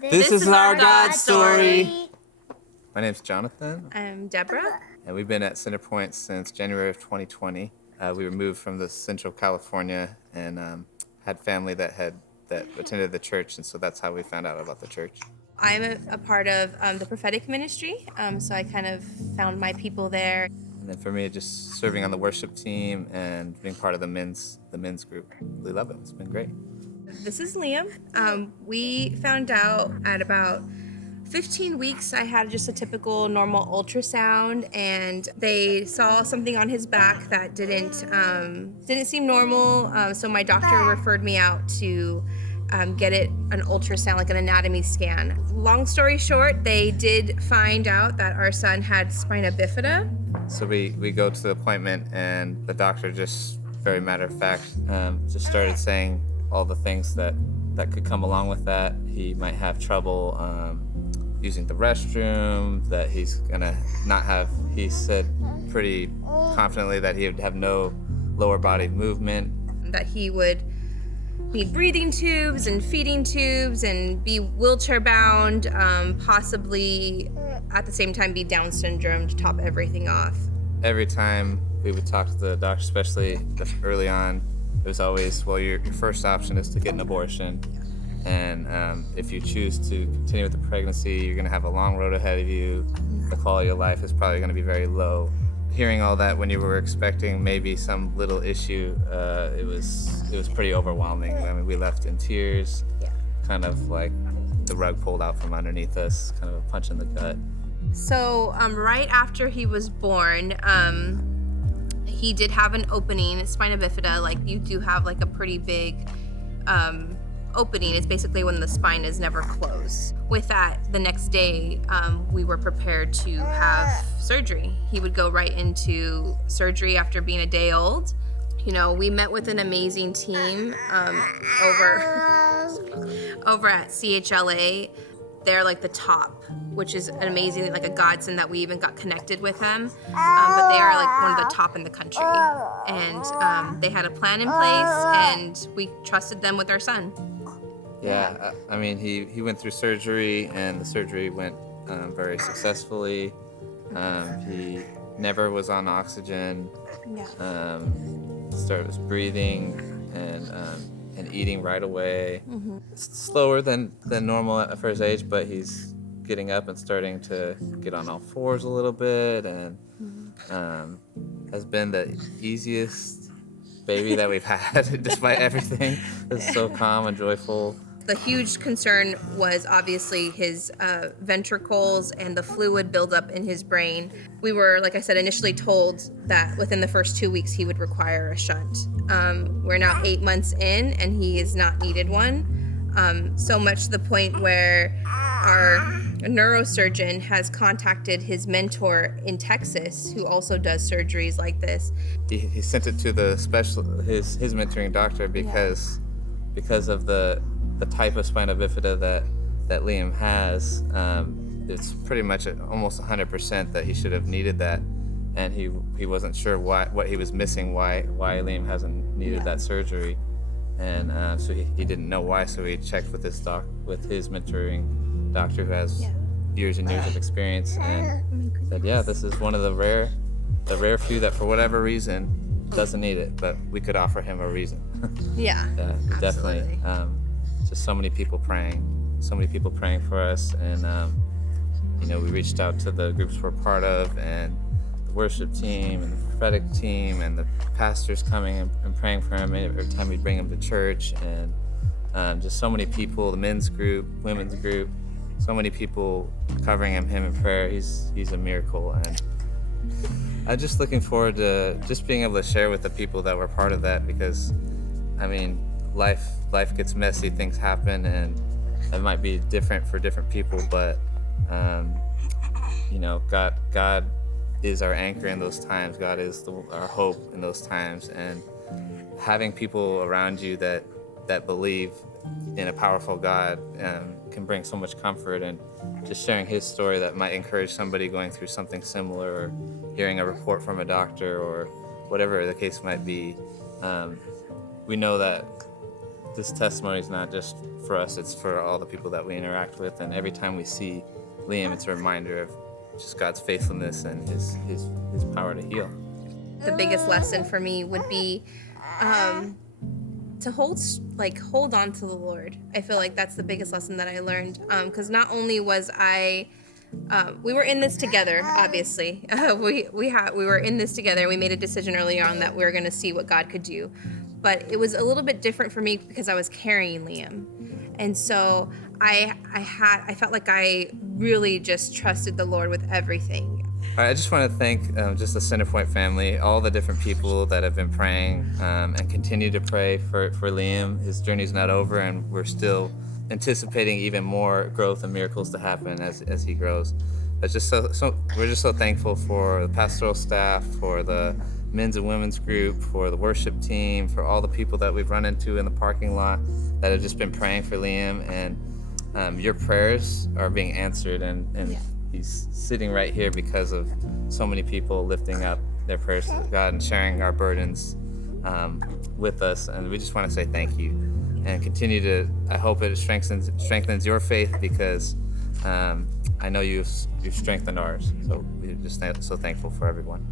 This is our God story. My name's Jonathan, I'm Deborah. and we've been at Centerpoint since January of 2020. We were moved from the Central California and had family that attended the church, and so that's how we found out about the church. I'm a part of the prophetic ministry, so I kind of found my people there. And then for me, just serving on the worship team and being part of the men's group. Really love it. It's been great. This is Liam. We found out at about 15 weeks I had just a typical normal ultrasound, and they saw something on his back that didn't seem normal. So my doctor referred me out to get an ultrasound, like an anatomy scan. Long story short, they did find out that our son had spina bifida. So we go to the appointment, and the doctor just, very matter of fact, just started saying all the things that could come along with that. He might have trouble using the restroom, that he's gonna not have, he said pretty confidently that he would have no lower body movement. That he would need breathing tubes and feeding tubes and be wheelchair bound, possibly at the same time be Down syndrome to top everything off. Every time we would talk to the doctor, especially early on, it was always, well, your first option is to get an abortion. And if you choose to continue with the pregnancy, you're going to have a long road ahead of you. The quality of life is probably going to be very low. Hearing all that when you were expecting maybe some little issue, it was pretty overwhelming. I mean, we left in tears, kind of like the rug pulled out from underneath us, kind of a punch in the gut. So right after he was born, he did have an opening, spina bifida. Like, you do have like a pretty big opening. It's basically when the spine is never closed. With that, the next day, we were prepared to have surgery. He would go right into surgery after being a day old. You know, we met with an amazing team over at CHLA. They're like the top, which is an amazing, like a godsend that we even got connected with them. But they are like one of the top in the country. And they had a plan in place, and we trusted them with our son. Yeah, I mean, he went through surgery, and the surgery went very successfully. He never was on oxygen. Started breathing and eating right away. It's slower than normal for his age, but he's getting up and starting to get on all fours a little bit, and has been the easiest baby that we've had, despite everything. It's so calm and joyful. The huge concern was obviously his ventricles and the fluid buildup in his brain. We were, like I said, initially told that within the first 2 weeks he would require a shunt. We're now 8 months in, and he has not needed one. So much to the point where our neurosurgeon has contacted his mentor in Texas, who also does surgeries like this. He sent it to his mentoring doctor because of the type of spina bifida that Liam has. It's pretty much almost 100% that he should have needed that, and he wasn't sure what he was missing, why Liam hasn't needed that surgery, and so he didn't know why. So he checked with his mentoring doctor, who has years and years of experience, and said, yeah, this is one of the rare few that for whatever reason doesn't need it, but we could offer him a reason. Definitely. Just so many people praying for us, and we reached out to the groups we're part of, and the worship team and the prophetic team and the pastors coming and praying for him every time we bring him to church, and just so many people, the men's group, women's group, so many people covering him in prayer. He's a miracle, and I'm just looking forward to just being able to share with the people that were part of that, because I mean, life gets messy, things happen, and it might be different for different people, but God is our anchor in those times. God is our hope in those times, and having people around you that believe in a powerful God can bring so much comfort, and just sharing his story that might encourage somebody going through something similar, or hearing a report from a doctor, or whatever the case might be. We know that this testimony is not just for us, it's for all the people that we interact with. And every time we see Liam, it's a reminder of just God's faithfulness and his power to heal. The biggest lesson for me would be to hold on to the Lord. I feel like that's the biggest lesson that I learned, because not only was we were in this together, obviously. We were in this together. We made a decision early on that we were going to see what God could do. But it was a little bit different for me because I was carrying Liam. And so I felt like I really just trusted the Lord with everything. I just want to thank just the Centerpoint family, all the different people that have been praying and continue to pray for Liam. His journey's not over, and we're still anticipating even more growth and miracles to happen as he grows. It's just we're just so thankful for the pastoral staff, for the men's and women's group, for the worship team, for all the people that we've run into in the parking lot that have just been praying for Liam. And your prayers are being answered, and he's sitting right here because of so many people lifting up their prayers to God and sharing our burdens with us. And we just want to say thank you, and continue to. I hope it strengthens your faith, because I know you've strengthened ours. So we're just so thankful for everyone.